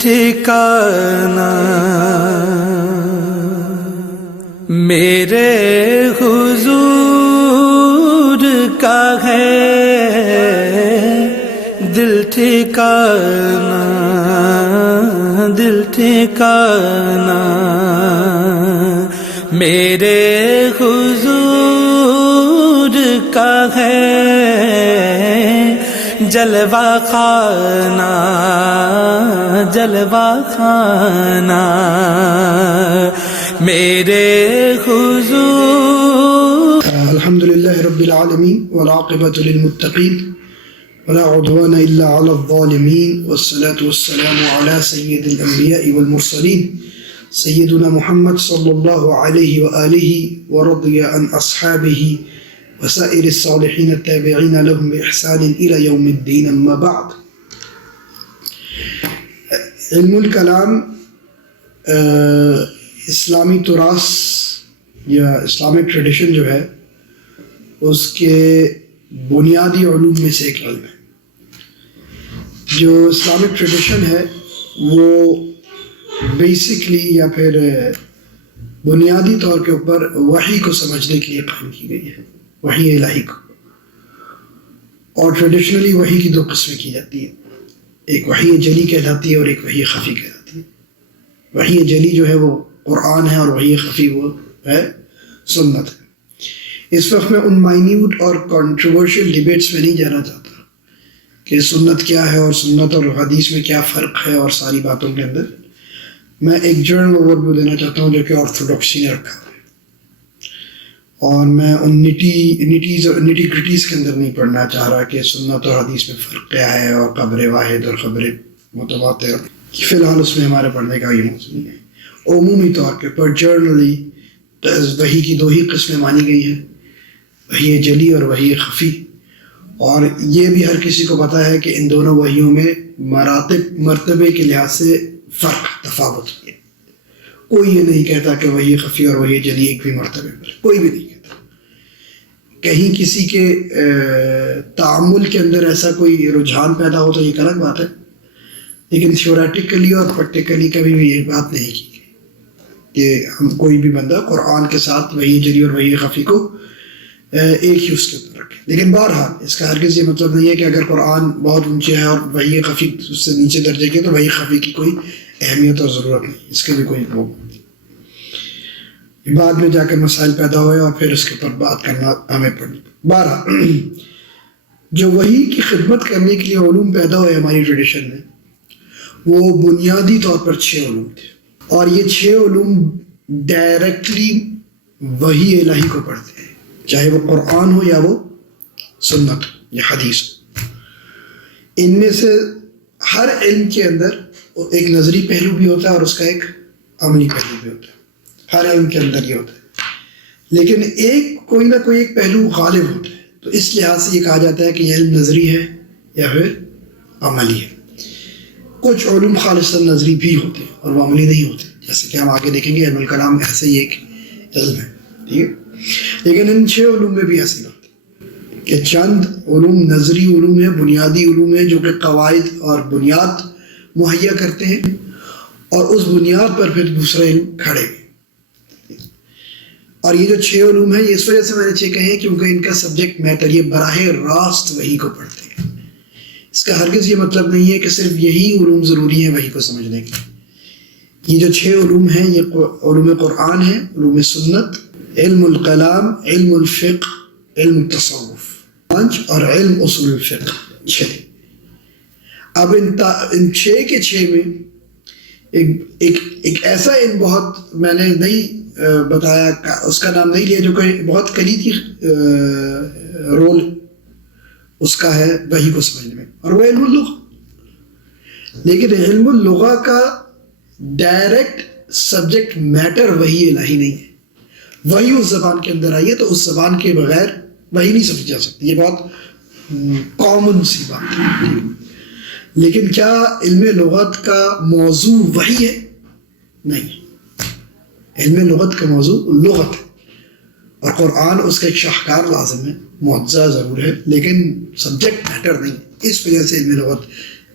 ٹھکانا میرے حضور کا ہے، دل ٹھکانا دل ٹھکانا میرے حضور کا ہے، جلوہ خانہ جلوہ خانہ میرے حضور۔ الحمدللہ رب العالمین والعاقبۃ للمتقین ولا عدوان الا علی الظالمین والصلاة والسلام علی سید الانبیاء والمرسلین سیدنا محمد صلی اللہ علیہ وآلہ ورضی عن اصحابہ وسائر الصالحین التابعین لهم بإحسان الى یوم الدین، اما بعد۔ علم الکلام اسلامی تراث یا اسلامک ٹریڈیشن جو ہے اس کے بنیادی علوم میں سے ایک علم ہے۔ جو اسلامک ٹریڈیشن ہے وہ بیسکلی یا پھر بنیادی طور کے اوپر وحی کو سمجھنے کے لیے قائم کی گئی ہے، وحی الہی کو۔ اور ٹریڈیشنلی وحی کی دو قسمیں کی جاتی ہیں، ایک وحی جلی کہلاتی ہے اور ایک وحی خفی کہلاتی ہے۔ وحی جلی جو ہے وہ قرآن ہے اور وحی خفی وہ ہے سنت ہے۔ اس وقت میں ان مائنیوٹ اور کنٹروورشل ڈیبیٹس میں نہیں جانا چاہتا کہ سنت کیا ہے اور سنت اور حدیث میں کیا فرق ہے، اور ساری باتوں کے اندر میں ایک جنرل اوور ویو دینا چاہتا ہوں جو کہ آرتھوڈاکسی نے رکھا ہے، اور میں ان نیٹی گریٹیز کے اندر نہیں پڑھنا چاہ رہا کہ سنت اور حدیث میں فرق کیا ہے اور خبر واحد اور خبر متواتر، فی الحال اس میں ہمارے پڑھنے کا یہ موضوع نہیں ہے۔ عمومی طور کے پر جرنلی وحی کی دو ہی قسمیں مانی گئی ہیں، وحی جلی اور وحی خفی، اور یہ بھی ہر کسی کو پتہ ہے کہ ان دونوں وحیوں میں مرتبے کے لحاظ سے فرق تفاوت ہے۔ کوئی یہ نہیں کہتا کہ وحی خفی اور وحی جلی ایک بھی مرتبے پر، کوئی بھی نہیں کہتا۔ کہیں کسی کے تعامل کے اندر ایسا کوئی رجحان پیدا ہو تو یہ الگ بات ہے، لیکن تھیوریٹیکلی اور پریکٹیکلی کبھی بھی یہ بات نہیں کی گئی کہ ہم کوئی بھی بندہ قرآن کے ساتھ وحی جلی اور وحی خفی کو ایک ہی اس کے اوپر رکھے۔ لیکن بہرحال اس کا ہرگز یہ مطلب نہیں ہے کہ اگر قرآن بہت اونچے ہے اور وحی خفی اس سے نیچے درجے کے تو وحی خفی کی کوئی اہمیت اور ضرورت نہیں، اس کے بھی کوئی وہ نہیں۔ بعد میں جا کر مسائل پیدا ہوئے اور پھر اس کے اوپر بات کرنا ہمیں پڑی۔ بہرحال جو وحی کی خدمت کرنے کے لیے علوم پیدا ہوئے ہماری ٹریڈیشن میں، وہ بنیادی طور پر 6 علوم تھے، اور یہ 6 علوم ڈائریکٹلی وحی الہی کو پڑھتے ہیں، چاہے وہ قرآن ہو یا وہ سنت یا حدیث۔ ان میں سے ہر علم کے اندر ایک نظری پہلو بھی ہوتا ہے اور اس کا ایک عملی پہلو بھی ہوتا ہے، ہر علم کے اندر یہ ہوتا ہے، لیکن کوئی نہ کوئی ایک پہلو غالب ہوتا ہے۔ تو اس لحاظ سے یہ کہا جاتا ہے کہ یہ علم نظری ہے یا پھر عملی ہے۔ کچھ علوم خالصاً نظری بھی ہوتے ہیں اور وہ عملی نہیں ہوتے، جیسے کہ ہم آگے دیکھیں گے علم الکلام ایسے ہی ایک علم ہے، ٹھیک ہے۔ لیکن ان 6 علوم میں بھی ایسی بات ہے کہ چند علوم نظری علوم ہیں، بنیادی علوم ہیں جو کہ قواعد اور بنیاد مہیا کرتے ہیں، اور اس بنیاد پر پھر دوسرے علم کھڑے ہیں۔ اور یہ جو 6 علوم ہیں، یہ اس وجہ سے میں نے 6 کہے ہیں کیونکہ ان کا سبجیکٹ میٹر یہ براہ راست وحی کو پڑھتے ہیں۔ اس کا ہرگز یہ مطلب نہیں ہے کہ صرف یہی علوم ضروری ہیں وحی کو سمجھنے کے لیے۔ یہ جو 6 علوم ہیں یہ علوم قرآن ہیں، علوم سنت، علم الکلام، علم الفقہ، علم التصوف 5، اور علم اصول الفقہ 6۔ اب ان 6 کے 6 میں ایک ایسا علم بہت میں نے نہیں بتایا، اس کا نام نہیں لیا، جو کہ بہت کلیدی رول اس کا ہے وحی کو سمجھنے میں، اور وہ علم اللغہ۔ لیکن علم اللغہ کا ڈائریکٹ سبجیکٹ میٹر وحی الہی نہیں ہے۔ وحی اس زبان کے اندر آئی ہے تو اس زبان کے بغیر وحی نہیں سمجھ جا سکتی، یہ بہت کامن سی بات ہے۔ لیکن کیا علم لغت کا موضوع وحی ہے؟ نہیں، علم لغت کا موضوع لغت ہے، اور قرآن اس کا ایک شاہکار لازم ہے، معجزہ ضرور ہے، لیکن سبجیکٹ میٹر نہیں۔ اس وجہ سے علم لغت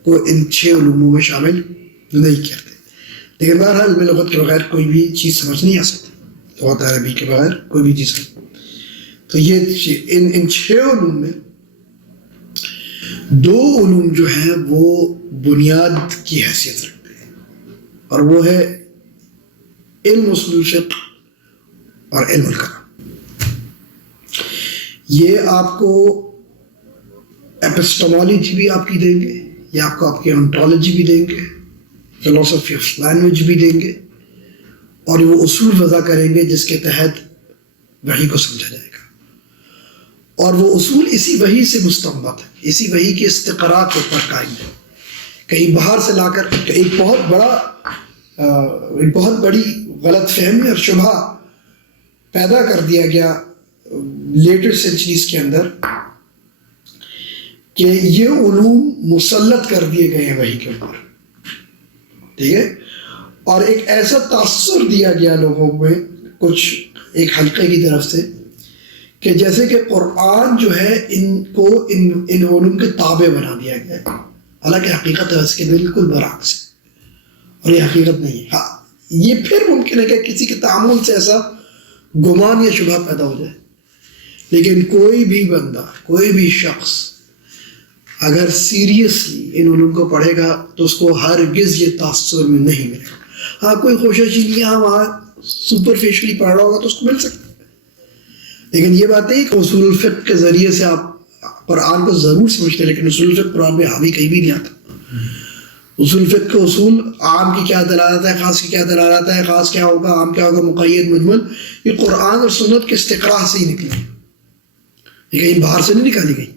کو ان 6 علوموں میں شامل نہیں کرتے. لیکن بہرحال علم لغت کے بغیر کوئی بھی چیز سمجھ نہیں آ سکتی, لغت عربی کے بغیر کوئی بھی چیز. تو یہ ان 6 علوم میں 2 علوم جو ہیں وہ بنیاد کی حیثیت رکھتے ہیں, اور وہ ہے علم اصول الفقہ اور علم الکلام. یہ آپ کو ایپسٹمالوجی بھی آپ کی دیں گے, یہ آپ کو آپ کی انٹالوجی بھی دیں گے, فلسفی آف لینگویج بھی دیں گے, اور وہ اصول وضع کریں گے جس کے تحت وحی کو سمجھا جائے گا. اور وہ اصول اسی وحی سے مستنبط ہے, اسی وحی کے استقراء کے اوپر قائم ہے. کہیں باہر سے لا کر ایک بہت بڑی غلط فہمی اور شبہ پیدا کر دیا گیا لیٹر سینچریز کے اندر کہ یہ علوم مسلط کر دیے گئے ہیں وحی کے اوپر, ٹھیک ہے. اور ایک ایسا تاثر دیا گیا لوگوں میں کچھ ایک حلقے کی طرف سے کہ جیسے کہ قرآن جو ہے ان کو ان علوم کے تابع بنا دیا گیا ہے, حالانکہ حقیقت ہے اس کے بالکل برعکس ہے, اور یہ حقیقت نہیں ہے. ہاں یہ پھر ممکن ہے کہ کسی کے تعامل سے ایسا گمان یا شبہ پیدا ہو جائے, لیکن کوئی بھی بندہ, کوئی بھی شخص اگر سیریسلی ان علوم کو پڑھے گا تو اس کو ہرگز یہ تاثر میں نہیں ملے گا. ہاں کوئی خوشاشی نہیں, ہاں وہاں سپرفیشلی پڑھ رہا ہوگا تو اس کو مل سکتا ہے, لیکن یہ بات ہے کہ اصول الفقہ کے ذریعے سے آپ قرآن کو ضرور سمجھتے ہیں, لیکن اصول الفقہ قرآن میں حاوی کہیں بھی نہیں آتا. اصول الفقہ کے اصول عام کی کیا دلالت ہے, خاص کی کیا دلالت ہے, خاص کیا ہوگا, عام کیا ہوگا, مقید, مجمل, یہ قرآن اور سنت کے استقراء سے ہی نکلی ہے, یہ کہیں باہر سے نہیں نکالی گئی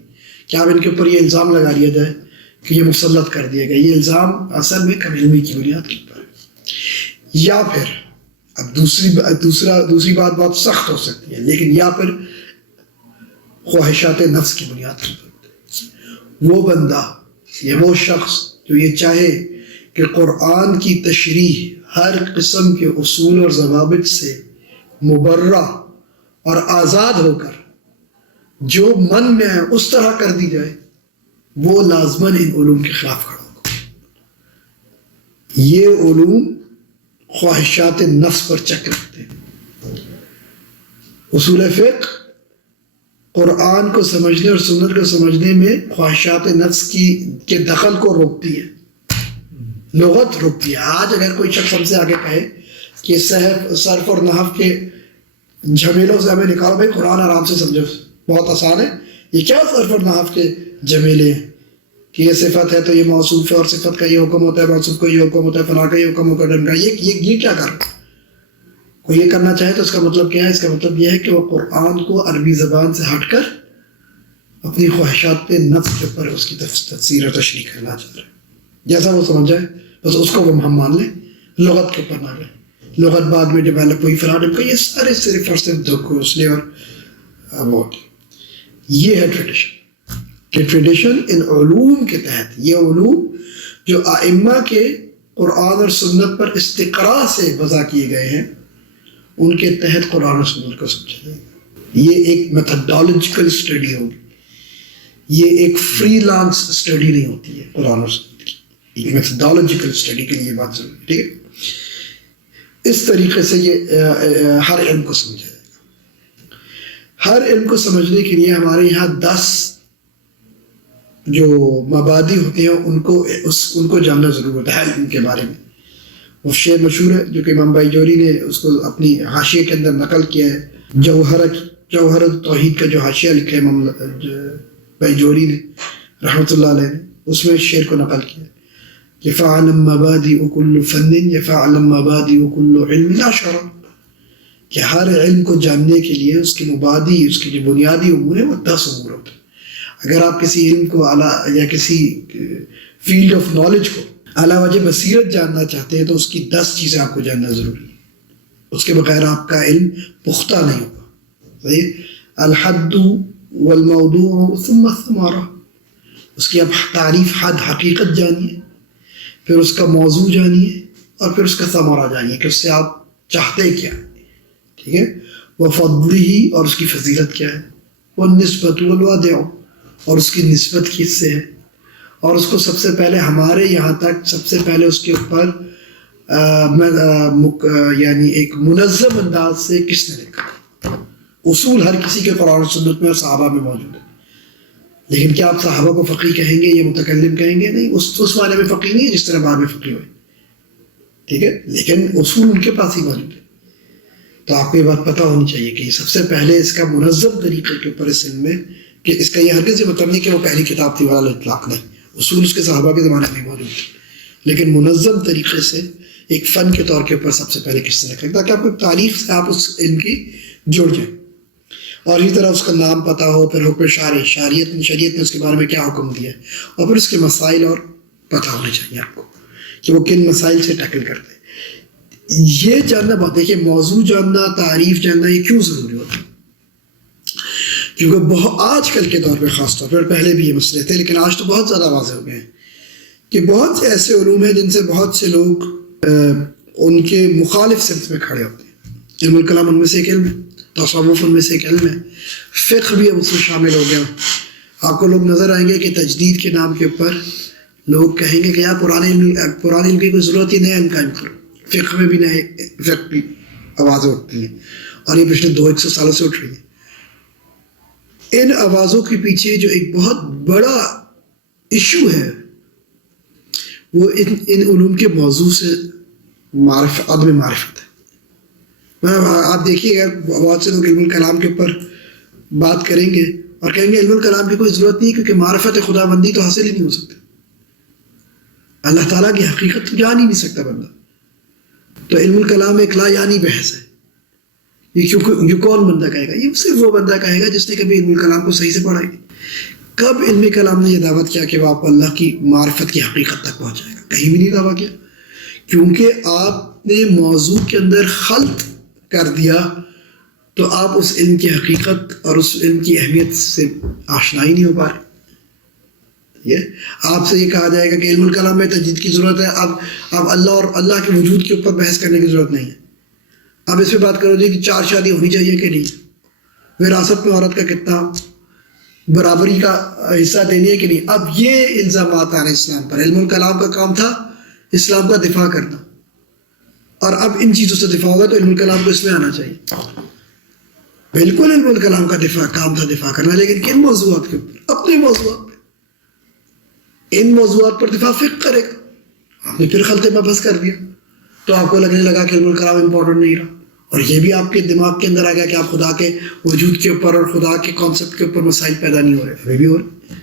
کہ آپ ان کے اوپر یہ الزام لگا دیا جائے کہ یہ مسلط کر دیا گیا. یہ الزام اصل میں کم علمی کی بنیاد کے اوپر ہے. یا پھر اب دوسری بات بہت سخت ہو سکتی ہے, لیکن یا پھر خواہشات نفس کی بنیاد کے اوپر وہ بندہ یا وہ شخص جو یہ چاہے کہ قرآن کی تشریح ہر قسم کے اصول اور ضوابط سے مبرہ اور آزاد ہو کر جو من میں ہے اس طرح کر دی جائے, وہ لازماً ان علوم کے خلاف کھڑا ہوگا. یہ علوم خواہشات نفس پر چک رکھتے ہیں. اصول فقہ قرآن کو سمجھنے اور سنت کو سمجھنے میں خواہشات نفس کے دخل کو روکتی ہے, لغت روکتی ہے. آج اگر کوئی شخص ہم سے آگے کہے کہ صرف اور نحو کے جھمیلوں سے ہمیں نکالو, بھائی قرآن آرام سے سمجھو, بہت آسان ہے, یہ کیا صرف اور نحو کے جھمیلے ہیں کہ یہ صفت ہے تو یہ موصوف ہے, اور صفت کا یہ حکم ہوتا ہے, موصوف کا یہ حکم ہوتا ہے, فلاں کا یہ حکم ہوتا ہے, ڈن کا یہ کیا کر رہا ہے. کوئی یہ کرنا چاہے تو اس کا مطلب کیا ہے؟ اس کا مطلب یہ ہے کہ وہ قرآن کو عربی زبان سے ہٹ کر اپنی خواہشات نفس کے اوپر اس کی تفسیر اور تشریح کرنا چاہ رہے ہیں. جیسا وہ سمجھ جائے بس اس کو وہ ہم مان لیں, لغت کے اوپر نہ لیں. لغت بعد میں ڈیولپ ہوئی فلاں ڈن کا, یہ سارے صرف اور صرف دھوکے اور وہ. یہ ہے ٹریڈیشن کہ ٹریڈیشن ان علوم کے تحت, یہ علوم جو ائمہ کے قرآن اور سنت پر استقراء سے وضع کیے گئے ہیں, ان کے تحت قرآن اور سنت کو سمجھا جائے گا. یہ ایک میتھڈالوجیکل اسٹڈی ہوگی, یہ ایک فری لانس اسٹڈی نہیں ہوتی ہے. قرآن اور سنت کی ایک میتھڈالوجیکل اسٹڈی کے لیے بات ضروری, ٹھیک ہے. اس طریقے سے یہ ہر علم کو سمجھا جائے گا. ہر علم کو سمجھنے کے لیے ہمارے یہاں 10 جو مبادی ہوتے ہیں ان کو جاننا ضرور ہوتا ہے علم کے بارے میں. وہ شعر مشہور ہے جو کہ امام بائجوری نے اس کو اپنی حاشیے کے اندر نقل کیا ہے. جوہر توحید کا جو حاشیہ لکھا ہے امام بائجوری نے رحمۃ اللہ علیہ نے, اس میں شعر کو نقل کیا ہے کہ فَعَلَمْ مَبَادِئُ كُلُّ فَنٍّ يَفَعَلَمْ مَبَادِئُ كُلُّ عِلْمٍ عَشَرًا, کہ ہر علم کو جاننے کے لیے اس کے مبادی, اس کے جو بنیادی امور ہیں وہ 10 امور ہوتے ہیں. اگر آپ کسی علم کو یا کسی فیلڈ آف نالج کو اعلیٰ وجہ بصیرت جاننا چاہتے ہیں تو اس کی 10 چیزیں آپ کو جاننا ضروری ہے. اس کے بغیر آپ کا علم پختہ نہیں ہوگا. صحیح. الحد والموضوع ثم الثمرہ, اس کی آپ تعریف, حد, حقیقت جانیے, پھر اس کا موضوع جانیے, اور پھر اس کا ثمرہ جانیے کہ اس سے آپ چاہتے کیا ہے. ٹھیک ہے. وفضلہ, اور اس کی فضیلت کیا ہے. والنسبۃ والوادع, اور اس کی نسبت کس سے ہے. اور اس کو سب سے پہلے ہمارے یہاں تک سب سے پہلے اس کے اوپر یعنی ایک منظم انداز سے کس نے لکھا. اصول ہر کسی کے قرآن و سنت میں اور صحابہ میں موجود ہے، لیکن کیا آپ صحابہ کو فقیہ کہیں گے یا متکلم کہیں گے؟ نہیں، اس معنی میں فقیہ نہیں ہے جس طرح بعد میں فقیہ ہوئے، ٹھیک ہے، لیکن اصول ان کے پاس ہی موجود ہے. تو آپ کو یہ بات پتہ ہونی چاہیے کہ سب سے پہلے اس کا منظم طریقے کے اوپر اس علم میں، کہ اس کا یہ ہرگز یہ مطلب نہیں کہ وہ پہلی کتاب تھی والا اطلاق، نہیں، اصول اس کے صحابہ کے زمانے میں موجود ہے، لیکن منظم طریقے سے ایک فن کے طور کے اوپر سب سے پہلے کس طرح رکھیں تاکہ آپ کو تاریخ سے آپ اس علم کی جڑ جائیں، اور اسی طرح اس کا نام پتہ ہو، پھر حکم شریعت نے اس کے بارے میں کیا حکم دیا ہے، اور پھر اس کے مسائل اور پتہ ہونے چاہیے آپ کو کہ وہ کن مسائل سے ٹیکل کرتے ہیں. یہ جاننا بہت، دیکھیے موضوع جاننا، تعریف جاننا، یہ کیوں ضروری ہوتا ہے؟ کیونکہ آج کل کے دور پہ خاص طور پر، پہلے بھی یہ مسئلے تھے لیکن آج تو بہت زیادہ واضح ہو گئے ہیں کہ بہت سے ایسے علوم ہیں جن سے بہت سے لوگ ان کے مخالف سمت میں کھڑے ہوتے ہیں. علم الکلام ان میں سے ایک علم ہے، تصوف ان میں سے ایک علم ہے، فقہ بھی اب اس میں شامل ہو گیا. آپ کو لوگ نظر آئیں گے کہ تجدید کے نام کے اوپر لوگ کہیں گے کہ یار پرانے علم کی کوئی ضرورت ہی، نیا علم قائم کرو. فقہ میں بھی نئے فقہ بھی آوازیں اٹھتی ہیں، اور یہ پچھلے 200 سالوں سے اٹھ رہی ہیں. ان آوازوں کے پیچھے جو ایک بہت بڑا ایشو ہے وہ ان علوم کے موضوع سے عدم معرفت ہے. آپ دیکھیے گا بہت سے لوگ علم الکلام کے اوپر بات کریں گے اور کہیں گے علم الکلام کی کوئی ضرورت نہیں کیونکہ معرفت خدا بندی تو حاصل ہی نہیں ہو سکتی، اللہ تعالیٰ کی حقیقت تو جان ہی نہیں سکتا بندہ. تو علم الکلام ایک لا یعنی بحث ہے. یہ کون بندہ کہے گا؟ یہ صرف وہ بندہ کہے گا جس نے کبھی علم الکلام کو صحیح سے پڑھا ہے. کب علم کلام نے یہ دعوت کیا کہ وہ آپ کو اللہ کی معرفت کی حقیقت تک پہنچائے گا؟ کہیں بھی نہیں دعویٰ کیا، کیونکہ آپ نے موضوع کے اندر خلط کر دیا تو آپ اس علم کی حقیقت اور اس علم کی اہمیت سے آشنا ہی نہیں ہو پا رہے. آپ سے یہ کہا جائے گا کہ علم الکلام میں تجدید کی ضرورت ہے، اب اللہ اور اللہ کے وجود کے اوپر بحث کرنے کی ضرورت نہیں ہے. اب اس پہ بات کرو جی کہ 4 شادی ہونی چاہیے کہ نہیں، وراثت میں عورت کا کتنا برابری کا حصہ دینی ہے کہ نہیں. اب یہ الزامات آ رہے اسلام پر. علم الکلام کا کام تھا اسلام کا دفاع کرنا، اور اب ان چیزوں سے دفاع ہوگا تو علم الکلام کو اس میں آنا چاہیے. بالکل علم الکلام کا کام تھا دفاع کرنا، لیکن کن موضوعات کے اوپر؟ اپنے موضوعات پہ. ان موضوعات پر دفاع فقہ کرے گا. آپ نے پھر خلطے میں بس کر دیا تو آپ کو لگنے لگا کہ علم الکلام امپورٹنٹ نہیں رہا، اور یہ بھی آپ کے دماغ کے اندر آ گیا کہ آپ خدا کے وجود کے اوپر اور خدا کے کانسیپٹ کے اوپر مسائل پیدا نہیں ہو رہے. ابھی بھی ہو رہے،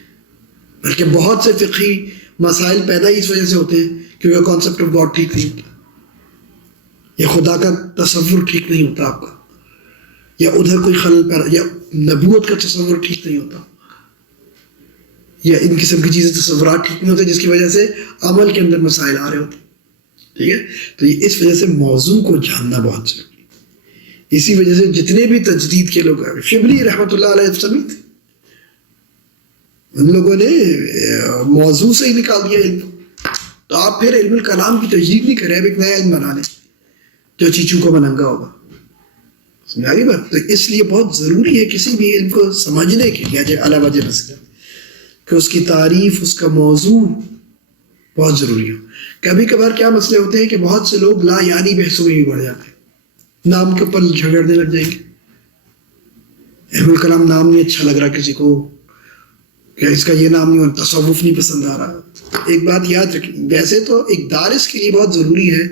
بلکہ بہت سے فقہی مسائل پیدا ہی اس وجہ سے ہوتے ہیں کیونکہ کانسیپٹ آف گاڈ ٹھیک نہیں ہوتا، یا خدا کا تصور ٹھیک نہیں ہوتا آپ کا، یا ادھر کوئی خلل پیدا، یا نبوت کا تصور ٹھیک نہیں ہوتا، یا ان قسم کی چیزیں تصورات ٹھیک نہیں ہوتے جس کی وجہ سے عمل کے اندر مسائل آ رہے ہوتے. ٹھیک ہے، تو یہ اس وجہ سے موضوع کو جاننا بہت ضروری ہے. اسی وجہ سے جتنے بھی تجدید کے لوگ ہیں، شبلی رحمۃ اللہ علیہ سمیت، ان لوگوں نے موضوع سے ہی نکال دیا علم. تو آپ پھر علم الکلام کی تجدید نہیں کریں، اب ایک نیا علم بنا لیں جو چیچو کو مننگا ہوگا. سمجھ آ گئی بات؟ تو اس لیے بہت ضروری ہے کسی بھی علم کو سمجھنے کے لیے علی وجہ نصیحت کہ اس کی تعریف، اس کا موضوع بہت ضروری ہے. کبھی کبھار کیا مسئلے ہوتے ہیں کہ بہت سے لوگ لا یعنی بحثوں میں بھی بڑھ جاتے ہیں، نام کے اوپر جھگڑنے لگ جائیں گے. علم الکلام نام نہیں اچھا لگ رہا کسی کو، کہ اس کا یہ نام نہیں، تصوف نہیں پسند آ رہا. ایک بات یاد رکھیں، ویسے تو ایک دارس کے لیے بہت ضروری ہے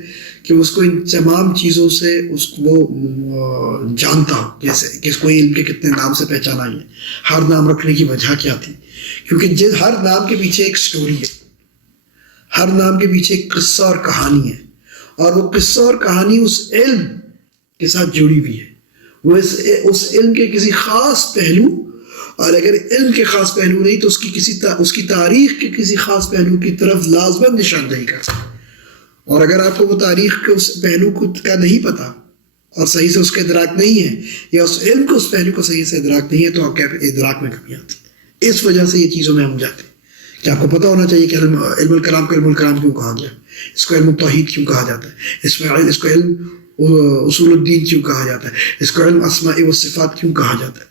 کہ اس کو ان تمام چیزوں سے اس کو وہ جانتا ہو، جیسے کہ اس کو علم کے کتنے نام سے پہچانا ہے، ہر نام رکھنے کی وجہ کیا تھی، کیونکہ ہر نام کے پیچھے ایک سٹوری ہے، ہر نام کے پیچھے ایک قصہ اور کہانی ہے، اور وہ قصہ اور کہانی اس علم کے ساتھ جڑی ہوئی ہے. وہ اس علم کے کسی خاص پہلو، اور اگر علم کے خاص پہلو نہیں تو اس کی تاریخ کے کسی خاص پہلو کی طرف لازماً نشاندہی کر سکتے. اور اگر آپ کو وہ تاریخ کے اس پہلو کا نہیں پتا اور صحیح سے اس کا ادراک نہیں ہے، یا اس علم کو اس پہلو کو صحیح سے ادراک نہیں ہے، تو آپ کے ادراک میں کمی آتی ہے. اس وجہ سے یہ چیزوں میں ہم جاتے ہیں کہ آپ کو پتہ ہونا چاہیے کہ علم الکلام کو علم الکلام کیوں کہا گیا، اس کو علم التوحید کیوں کہا جاتا ہے، اس کو علم اصول الدین کیوں کہا جاتا ہے، اس کو علم اسماء و صفات کیوں کہا جاتا ہے،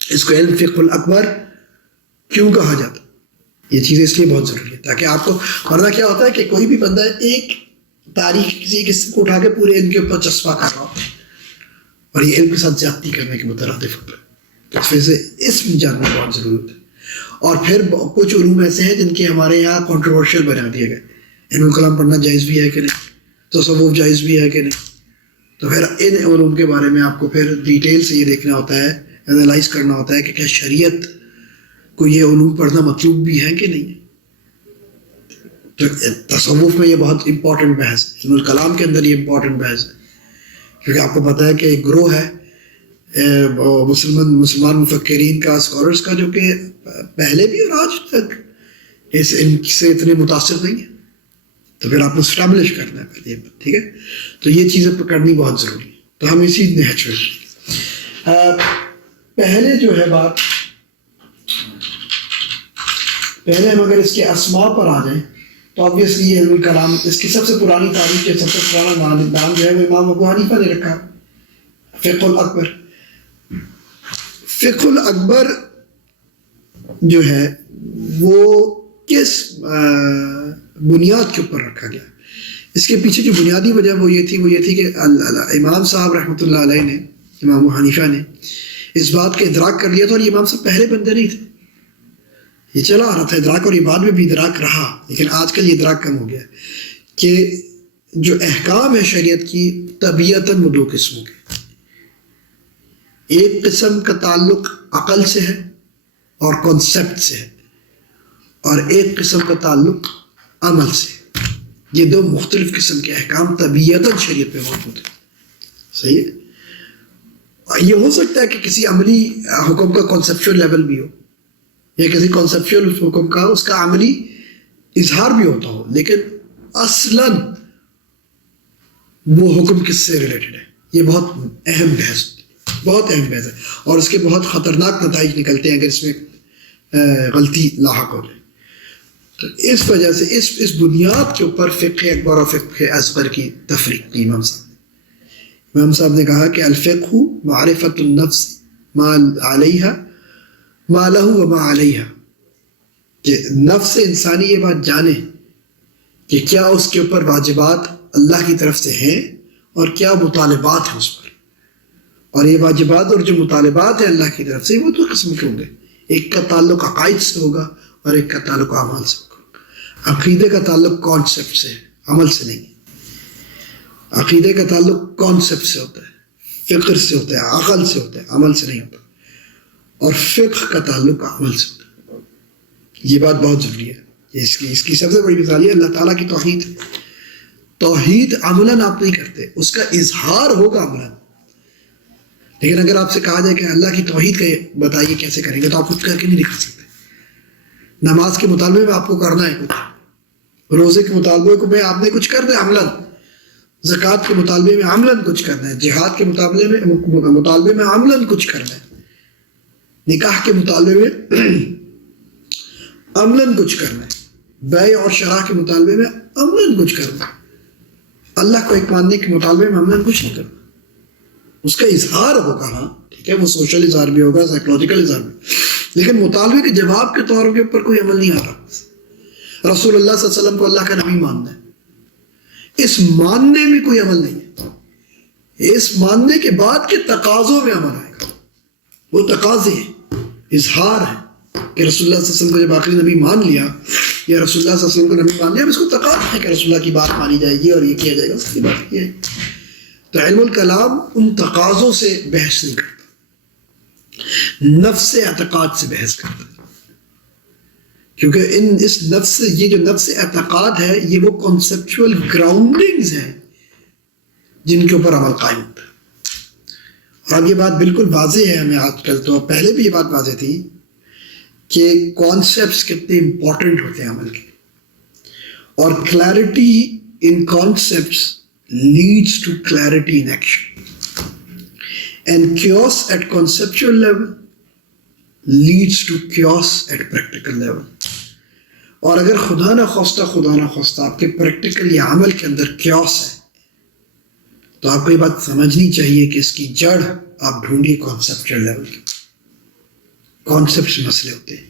اس کو علم فقہ الاکبر کیوں کہا جاتا ہے. یہ چیزیں اس لیے بہت ضروری ہے تاکہ آپ کو، ورنہ کیا ہوتا ہے کہ کوئی بھی بندہ ایک تاریخ کسی قسم کو اٹھا کے پورے علم کے اوپر چسپا کر رہا ہوتا ہے اور یہ علم کے ساتھ زیادتی کرنے کے مترادف ہوتا ہے. تو اس وجہ سے اسم جاننا بہت ضروری ہوتا ہے. اور پھر کچھ علوم ایسے ہیں جن کے ہمارے یہاں کنٹروورشل بنا دیے گئے. علم کلام پڑھنا جائز بھی ہے کہ نہیں, تصوف جائز بھی ہے کہ نہیں, تو پھر ان علوم کے بارے میں آپ کو پھر ڈیٹیل سے یہ دیکھنا ہوتا ہے, انالائز کرنا ہوتا ہے کہ کیا شریعت کو یہ علوم پڑھنا مطلوب بھی ہے کہ نہیں. تو تصوف میں یہ بہت امپورٹنٹ بحث ہے, علم الکلام کے اندر یہ امپورٹنٹ بحث ہے, کیونکہ آپ کو پتہ ہے کہ ایک گروہ ہے مسلمان مفکرین کا, اسکالرس کا, جو کہ پہلے بھی اور آج تک اس علم سے اتنے متاثر نہیں ہیں. تو پھر آپ کو اسٹیبلش کرنا ہے پہلے, ٹھیک ہے. تو یہ چیزیں پکڑنی بہت ضروری ہے. تو ہم اسی نیچرل پہلے جو ہے بات, پہلے ہم اگر اس کے اسماء پر آ جائیں تو آبویسلی یہ علم الکلام, اس کی سب سے پرانی تاریخ کے سب سے پرانا نام جو ہے وہ امام ابو حنیفہ نے رکھا, فقہ الاکبر. فقہ الاکبر جو ہے وہ کس بنیاد کے اوپر رکھا گیا؟ اس کے پیچھے جو بنیادی وجہ وہ یہ تھی کہ امام صاحب رحمۃ اللہ علیہ نے, امام ابو حنیفہ نے اس بات کا ادراک کر لیا تھا, اور یہ امام صاحب پہلے بندے نہیں تھے, یہ چلا آ رہا تھا ادراک, اور یہ بعد میں بھی ادراک رہا, لیکن آج کل یہ ادراک کم ہو گیا کہ جو احکام ہے شریعت کی طبیعتاً وہ دو قسموں کے, ایک قسم کا تعلق عقل سے ہے اور کانسیپٹ سے ہے, اور ایک قسم کا تعلق عمل سے. یہ دو مختلف قسم کے احکام طبیعتاً شریعت میں موجود ہیں. صحیح ہے. یہ ہو سکتا ہے کہ کسی عملی حکم کا کانسیپچول لیول بھی ہو, یا کسی کانسیپچول حکم کا اس کا عملی اظہار بھی ہوتا ہو, لیکن اصلاً وہ حکم کس سے ریلیٹڈ ہے, یہ بہت اہم بحث ہے, اور اس کے بہت خطرناک نتائج نکلتے ہیں اگر اس میں غلطی لاحق ہو جائے. تو اس وجہ سے اس بنیاد کے اوپر فقہ اکبر اور فقہ اصغر کی تفریق کی امام صاحب نے کہا کہ الفقہ معرفت النفس ما علیہا ما لہ و ما علیہا, کہ نفس انسانی یہ بات جانے کہ کیا اس کے اوپر واجبات اللہ کی طرف سے ہیں اور کیا مطالبات ہیں اس پر, اور یہ واجبات اور جو مطالبات ہیں اللہ کی طرف سے وہ دو قسم کے ہوں گے. ایک کا تعلق عقائد سے ہوگا اور ایک کا تعلق اعمال سے ہوگا. عقیدے کا تعلق کانسیپٹ سے ہے, عمل سے نہیں. عقیدے کا تعلق کانسیپٹ سے ہوتا ہے, فکر سے ہوتا ہے, عقل سے ہوتا ہے, عمل سے نہیں ہوتا. اور فقہ کا تعلق عمل سے ہوتا ہے. یہ بات بہت ضروری ہے. اس کی سب سے بڑی مثال یہ اللہ تعالیٰ کی توحید. توحید عملاً آپ نہیں کرتے, اس کا اظہار ہوگا عملاً, لیکن اگر آپ سے کہا جائے کہ اللہ کی توحید کا بتائیے کیسے کریں گے, تو آپ کچھ کر کے نہیں دکھا سکتے. نماز کے مطالبے میں آپ کو کرنا ہے کچھ, روزے کے مطالبے میں آپ نے کچھ کرنا ہے عملاً, زکوٰۃ کے مطالبے میں عملاً کچھ کرنا ہے, جہاد کے مطالبے میں عملاً کچھ کرنا ہے, نکاح کے مطالبے میں عملاً کچھ کرنا ہے, بیع اور شراء کے مطالبے میں عملاً کچھ کرنا ہے. اللہ کو ایک ماننے کے مطالبے میں عملاً کچھ نہیں کرنا. اس کا اظہار ہوگا, ہاں ٹھیک ہے, وہ سوشل اظہار بھی ہوگا, سائیکولوجیکل اظہار بھی, لیکن مطالبے کے جواب کے طور کے اوپر کوئی عمل نہیں آ رہا. رسول اللہ صلی اللہ علیہ وسلم کو اللہ کا نبی ماننا ہے, اس ماننے میں کوئی عمل نہیں ہے. اس ماننے کے بعد کے تقاضوں میں عمل آئے گا. وہ تقاضے ہیں, اظہار ہے کہ رسول اللہ صلی اللہ علیہ وسلم کو جب آخری نبی مان لیا, یا رسول اللہ صلی اللہ علیہ وسلم کو نبی مان لیا, اب اس کو تقاضا ہے کہ رسول اللہ کی بات مانی جائے گی اور یہ کیا جائے گا, اس کی بات کیا ہے. تو علم الکلام ان تقاضوں سے بحث نہیں کرتا, نفس اعتقاد سے بحث کرتا ہے. کیونکہ یہ جو نفس اعتقاد ہے, یہ وہ کنسیپچول گراؤنڈنگز ہیں جن کے اوپر عمل قائم ہوتا ہے. اور اب یہ بات بالکل واضح ہے ہمیں آج کل, تو پہلے بھی یہ بات واضح تھی کہ کانسیپٹس کتنے امپورٹنٹ ہوتے ہیں عمل کے, اور clarity in concepts leads to clarity in action, and chaos at conceptual level leads to chaos at practical level. اور اگر خدا نہ خواستہ آپ کے پریکٹیکل یا عمل کے اندر chaos ہے, تو آپ کو یہ بات سمجھنی چاہیے کہ اس کی جڑ آپ ڈھونڈیے کانسیپچل لیول کی. کانسیپٹس مسئلے ہوتے ہیں.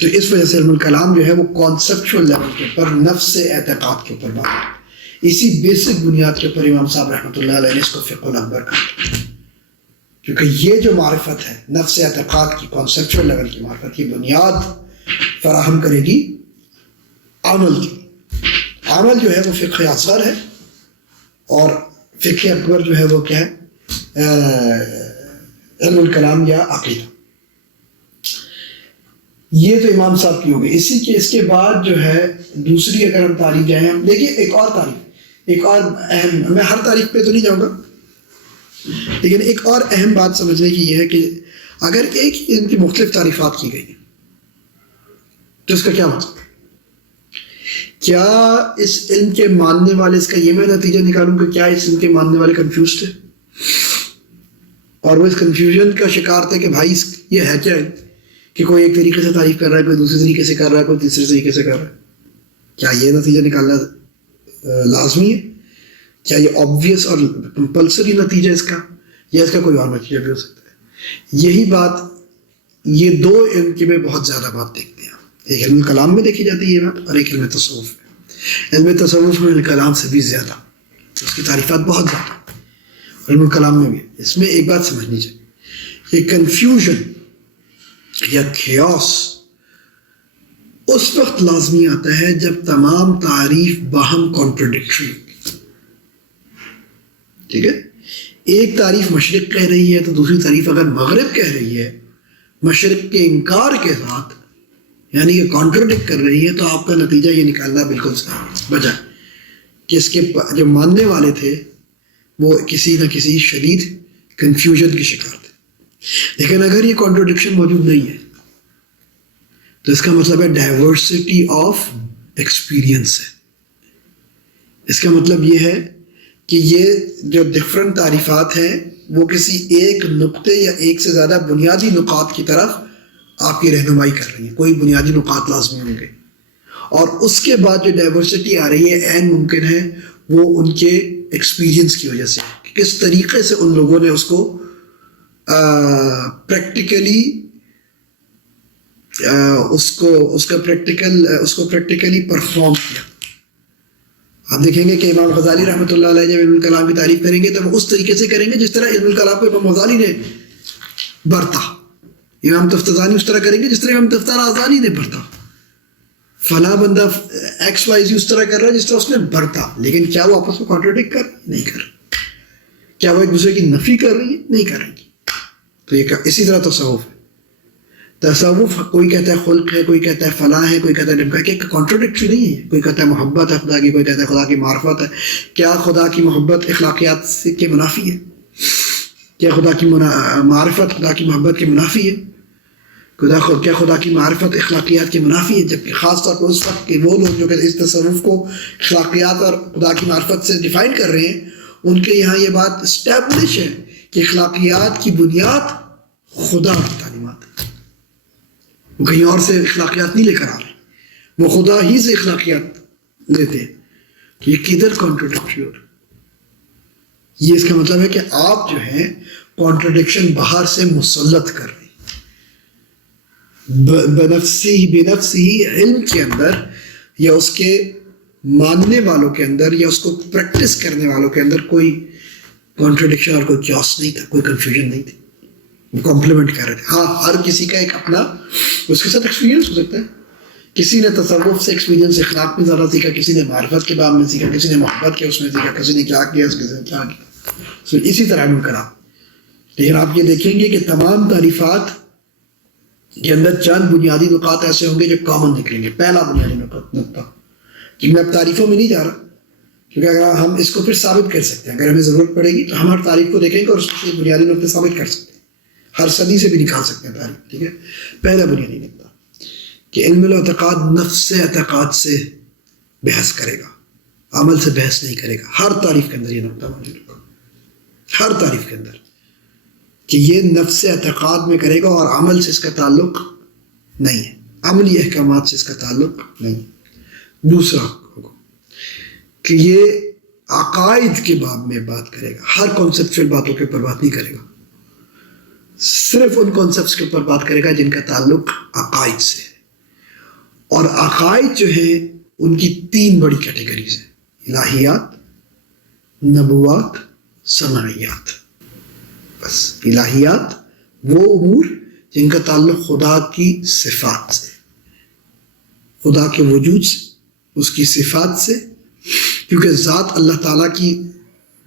تو اس وجہ سے علم الکلام جو ہے وہ کانسیپچول لیول کے اوپر نفس اعتقاد کے اوپر بات ہے. اسی بیسک بنیاد کے اوپر امام صاحب رحمۃ اللہ علیہ نے اس کو فقہ الاکبر کہا، کیونکہ یہ جو معرفت ہے نفس اعتقاد کی کانسیپچول لیول کی معرفت، یہ بنیاد فراہم کرے گی عمل کی. عمل جو ہے وہ فقہ اصغر ہے، اور فقہ اکبر جو ہے وہ کیا ہے؟ علم الکلام یا عقیدہ. یہ تو امام صاحب کی ہو گئی. اس کے بعد جو ہے دوسری اگر ہم تعریف جائیں، ہم دیکھیے ایک اور تعریف، ایک اور اہم، میں ہر تعریف پہ تو نہیں جاؤں گا، لیکن ایک اور اہم بات سمجھنے کی یہ ہے کہ اگر ایک ان کی مختلف تعریفات کی گئی تو اس کا کیا مطلب؟ کیا اس علم کے ماننے والے، اس کا یہ میں نتیجہ نکالوں کہ کیا اس علم کے ماننے والے کنفیوز تھے اور وہ اس کنفیوژن کا شکار تھے کہ بھائی یہ ہے کیا ہے، کہ کوئی ایک طریقے سے تعریف کر رہا ہے، کوئی دوسرے طریقے سے کر رہا ہے، کوئی تیسرے طریقے سے کر رہا ہے. کیا یہ نتیجہ نکالنا لازمی ہے؟ کیا یہ آبویس اور کمپلسری نتیجہ اس کا، یا اس کا کوئی اور نتیجہ بھی ہو سکتا ہے؟ یہی بات یہ دو علم کے میں بہت زیادہ بات دیکھتے ہیں. ایک علم کلام میں دیکھی جاتی ہے یہ بات، اور ایک علم تصوف میں. علم تصوف میں علم کلام سے بھی زیادہ، اس کی تعریفات بہت زیادہ، علم کلام میں بھی. اس میں ایک بات سمجھنی چاہیے، یہ کنفیوژن یا کیوس اس وقت لازمی آتا ہے جب تمام تعریف باہم کانٹرڈکٹری ہوگی. ٹھیک ہے، ایک تعریف مشرق کہہ رہی ہے تو دوسری تعریف اگر مغرب کہہ رہی ہے مشرق کے انکار کے ساتھ، یعنی کہ کانٹرڈکٹ کر رہی ہے، تو آپ کا نتیجہ یہ نکالنا بالکل صحیح بجائے کہ اس کے جو ماننے والے تھے وہ کسی نہ کسی شدید کنفیوژن کے شکار تھے. لیکن اگر یہ کانٹرڈکشن موجود نہیں ہے تو اس کا مطلب ہے ڈائیورسٹی آف ایکسپیرئنس ہے. اس کا مطلب یہ ہے کہ یہ جو ڈفرنٹ تعریفات ہیں وہ کسی ایک نقطے یا ایک سے زیادہ بنیادی نقاط کی طرف آپ کی رہنمائی کر رہی ہیں. کوئی بنیادی نقاط لازمی ہوں گے، اور اس کے بعد جو ڈائیورسٹی آ رہی ہے عین ممکن ہے وہ ان کے ایکسپیرئنس کی وجہ سے، کہ کس طریقے سے ان لوگوں نے اس کو پریکٹیکلی اس کو پریکٹیکلی پرفارم کیا. آپ دیکھیں گے کہ امام غزالی رحمۃ اللہ علیہ جب علم الکلام کی تعریف کریں گے تو وہ اس طریقے سے کریں گے جس طرح علم الکلام کو امام غزالی نے برتا. امام تفتزانی اس طرح کریں گے جس طرح امام تفتزانی نے برتا. فلاں بندہ ایکس وائی زی اس طرح کر رہا ہے جس طرح اس نے برتا. لیکن کیا وہ آپس میں کانٹرڈکٹ کر رہی ہے؟ نہیں کر رہی. کیا وہ ایک دوسرے کی نفی کر رہی ہے؟ نہیں کر رہی. تو یہ اسی طرح تصوف ہے. تصوف کوئی کہتا ہے خلق ہے، کوئی کہتا ہے فلاں ہے، کوئی کہتا ہے ڈمکا، کہ کانٹرڈکٹری نہیں ہے. کوئی کہتا ہے محبت ہے خدا کی، کوئی کہتا ہے خدا کی معرفت ہے. کیا خدا کی محبت اخلاقیات کے منافی ہے؟ کیا خدا کی معرفت خدا کی محبت کے منافی ہے؟ کیا خدا کی معرفت اخلاقیات کے منافی ہے؟ جبکہ خاص طور پر اس وقت کے وہ لوگ جو کہ اس تصوف کو اخلاقیات اور خدا کی معرفت سے ڈیفائن کر رہے ہیں، ان کے یہاں یہ بات اسٹیبلش ہے کہ اخلاقیات کی بنیاد خدا کی تعلیمات ہے. وہ کہیں اور سے اخلاقیات نہیں لے کر آ رہے، وہ خدا ہی سے اخلاقیات لیتے ہیں. یہ کدھر کانٹرڈکٹری ہو رہا ہے؟ یہ اس کا مطلب ہے کہ آپ جو ہیں کانٹرڈکشن باہر سے مسلط کر رہے ہیں. بنفسی علم کے اندر یا اس کے ماننے والوں کے اندر یا اس کو پریکٹس کرنے والوں کے اندر کوئی کانٹرڈکشن اور کوئی کیوس نہیں تھا، کوئی کنفیوژن نہیں تھی. وہ کمپلیمنٹ کر رہے تھے. ہاں، ہر کسی کا ایک اپنا اس کے ساتھ ایکسپیرینس ہو سکتا ہے. کسی نے تصوف سے ایکسپیرینس اخلاق میں زیادہ سیکھا، کسی نے معرفت کے باب میں سیکھا، کسی نے محبت کے اس میں سیکھا، کسی نے کیا کیا، کسی نے کیا کیا. اسی طرح علم کرا. لیکن آپ یہ دیکھیں گے کہ تمام تعریفات کے اندر چند بنیادی نقاط ایسے ہوں گے جو کامن نکلیں گے. پہلا بنیادی نقطہ، کہ میں اب تعریفوں میں نہیں جا رہا، کیونکہ اگر ہم اس کو پھر ثابت کر سکتے ہیں، اگر ہمیں ضرورت پڑے گی تو ہم ہر تعریف کو دیکھیں گے اور اس کے بنیادی نقطے ثابت کر سکتے ہیں. ہر صدی سے بھی نکال سکتے ہیں تعریف. ٹھیک ہے، پہلا بنیادی نقطہ کہ علم الاعتقاد نفس اعتقاد سے بحث کرے گا، عمل سے بحث نہیں کرے گا. ہر تعریف کے اندر یہ نقطہ موجود ہوگا، ہر تعریف کے اندر، کہ یہ نفس اعتقاد میں کرے گا اور عمل سے اس کا تعلق نہیں ہے، عملی احکامات سے اس کا تعلق نہیں ہے. دوسرا کہ یہ عقائد کے باب میں بات کرے گا، ہر کانسیپچل باتوں کے اوپر بات نہیں کرے گا، صرف ان کانسیپٹس کے اوپر بات کرے گا جن کا تعلق عقائد سے ہے. اور عقائد جو ہیں ان کی 3 بڑی کیٹیگریز ہیں: الہیات، نبوات، سمعیات. بس الہیات وہ امور جن کا تعلق خدا کی صفات سے، خدا کے وجود سے، اس کی صفات سے، کیونکہ ذات اللہ تعالیٰ کی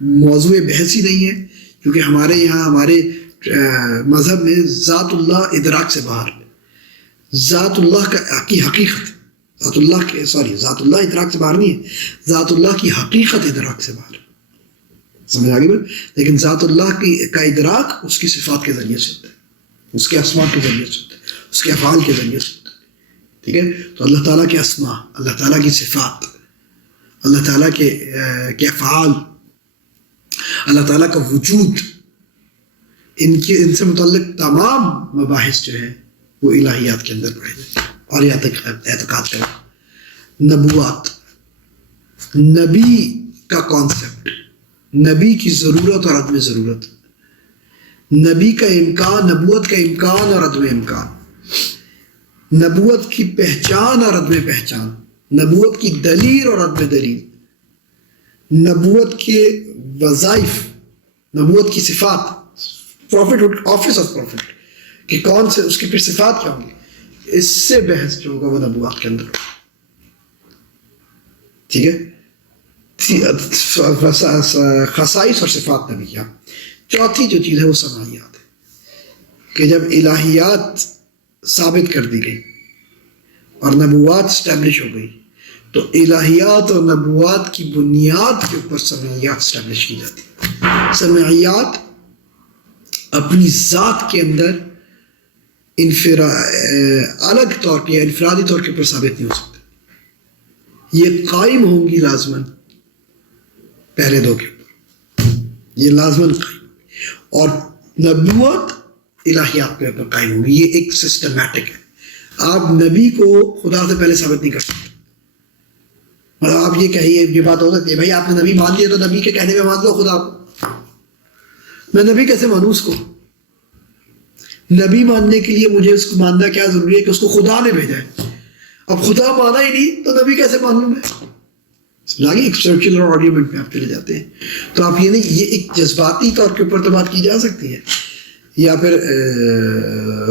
موضوع بحث ہی نہیں ہے، کیونکہ ہمارے یہاں ہمارے مذہب میں ذات اللہ ادراک سے باہر ہے. ذات اللہ کی حقیقت، ذات اللہ ادراک سے باہر نہیں ہے، ذات اللہ کی حقیقت ادراک سے باہر ہے. سمجھ آ گئی بات؟ لیکن ذات اللہ کا ادراک اس کی صفات کے ذریعے سے ہوتا ہے، اس کے اسماء کے ذریعے سے ہوتا ہے، اس کے افعال کے ذریعے سے ہوتا ہے. ٹھیک ہے؟ تو اللہ تعالیٰ کے اسماء، اللہ تعالیٰ کی صفات، اللہ تعالیٰ کے افعال، اللہ تعالیٰ کا وجود، ان سے متعلق تمام مباحث جو ہیں وہ الہیات کے اندر پڑے جاتے ہیں. اور یہاں تک اعتقاد کریں. نبوات، نبی کا کانسیپٹ، نبی کی ضرورت اور عدم ضرورت، نبی کا امکان، نبوت کا امکان اور عدم امکان، نبوت کی پہچان اور عدم پہچان، نبوت کی دلیل اور عدم دلیل، نبوت کے وظائف، نبوت کی صفات، پروفٹ، آفس آف پروفٹ کہ کون سے اس کی پھر صفات کیا ہوں گی، اس سے بحث جو ہوگا وہ نبوات کے اندر ہوگا. ٹھیک ہے؟ خصائص اور صفات نبی کیا. چوتھی جو چیز ہے وہ سمعیات ہے کہ جب الہیات ثابت کر دی گئی اور نبوات اسٹیبلش ہو گئی تو الہیات اور نبوات کی بنیاد کے اوپر سمعیات اسٹیبلش کی جاتی ہے. سمعیات اپنی ذات کے اندر الگ طور پہ یا انفرادی طور کے اوپر ثابت نہیں ہو سکتے. یہ قائم ہوں گی لازماً پہلے 2 کے اوپر، یہ لازماً قائم ہوگی. اور نبوت الہیات کے اوپر قائم ہوگی. یہ ایک سسٹمیٹک ہے. آپ نبی کو خدا سے پہلے ثابت نہیں کر سکتے. مطلب آپ یہ کہیے، یہ بات ہو سکتی ہے بھائی آپ نے نبی مان لیا تو نبی کے کہنے پہ مان لو خدا کو. میں نبی کیسے مانوں اس کو؟ نبی ماننے کے لیے مجھے اس کو ماننا کیا ضروری ہے کہ اس کو خدا نے بھیجا ہے. اب خدا مانا ہی نہیں تو نبی کیسے مان لوں میں؟ سمجھا گیا؟ ایک سرکولر آرگیومنٹ میں آپ چلے جاتے ہیں. تو آپ یہ نہیں، یہ ایک جذباتی طور کے اوپر تو بات کی جا سکتی ہے، یا پھر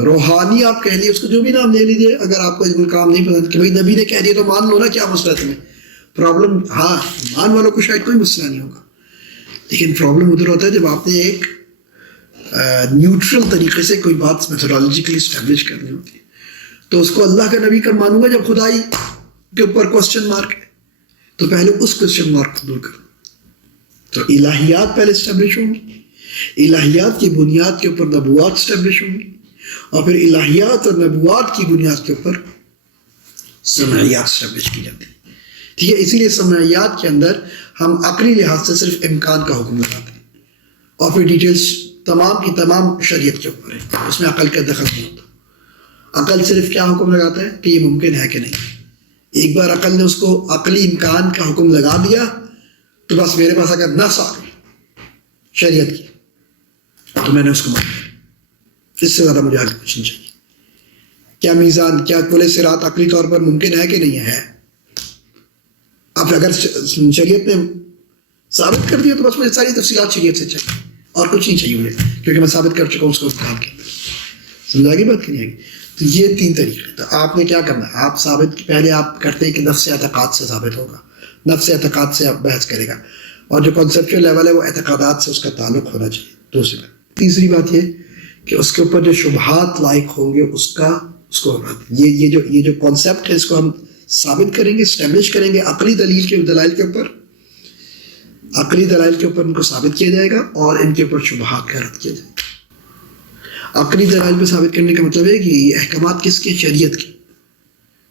روحانی آپ کہہ لیے، اس کو جو بھی نام لے لیجیے. اگر آپ کو کوئی کام نہیں پسند کہ بھائی نبی نے کہہ دیا تو مان لو نا، کیا مسئلہ تمہیں؟ پرابلم ہاں مان والوں کو شاید کوئی مسئلہ نہیں ہوگا، لیکن پرابلم ادھر ہوتا ہے جب آپ نے ایک نیوٹرل طریقے سے کوئی بات میتھڈالوجیکلی اسٹیبلش کرنی ہوتی ہے. تو اس کو اللہ کا نبی کب مانوں گا؟ جب خدائی کے اوپر کوسچن مارک ہے تو پہلے اس کوسچن مارک کو دور کرو. تو الہیات پہلے اسٹیبلش ہوں گی، الہیات کی بنیاد کے اوپر نبوات اسٹیبلش ہوں گی، اور پھر الہیات اور نبوات کی بنیاد کے اوپر سمعیات اسٹیبلش کی جاتی ہے. ٹھیک ہے؟ اسی لیے سمعیات کے اندر ہم عقلی لحاظ سے صرف امکان کا حکم لگاتے ہیں، اور پھر ڈیٹیلز تمام کی تمام شریعت کے اوپر ہے، اس میں عقل کا دخل نہیں ہوتا. عقل صرف کیا حکم لگاتا ہے کہ یہ ممکن ہے کہ نہیں. ایک بار عقل نے اس کو عقلی امکان کا حکم لگا دیا تو بس میرے پاس اگر نص آ گئی شریعت کی تو میں نے اس کو مان لیا. اس سے زیادہ مجھے آگے کچھ نہیں چاہیے. کیا میزان، کیا کل صراط عقلی طور پر ممکن ہے کہ نہیں ہے؟ اب اگر شریعت نے ثابت کر دیا تو بس مجھے ساری تفصیلات شریعت سے چاہیے اور کچھ نہیں چاہیے مجھے، کیونکہ میں ثابت کر چکا ہوں اس کو کام کے اندر. سمجھا گی بات؟ نہیں آئے گی. تو یہ 3 طریقے. تو آپ نے کیا کرنا ہے؟ آپ ثابت پہلے آپ کرتے ہیں کہ نفس اعتقاد سے ثابت ہوگا، نفس اعتقاد سے آپ بحث کرے گا، اور جو کانسیپچل لیول ہے وہ اعتقادات سے اس کا تعلق ہونا چاہیے. دوسری بات. تیسری بات یہ کہ اس کے اوپر جو شبہات لائق ہوں گے اس کو یہ جو کانسیپٹ ہے اس کو ہم ثابت کریں گے، اسٹیبلش کریں گے عقلی دلیل کے دلائل کے اوپر، عقلی دلائل کے اوپر ان کو ثابت کیا جائے گا اور ان کے اوپر شبہات کا رد کیا جائے گا. عقلی دلائل پہ ثابت کرنے کا مطلب ہے کہ یہ احکامات کس کے؟ شریعت کے.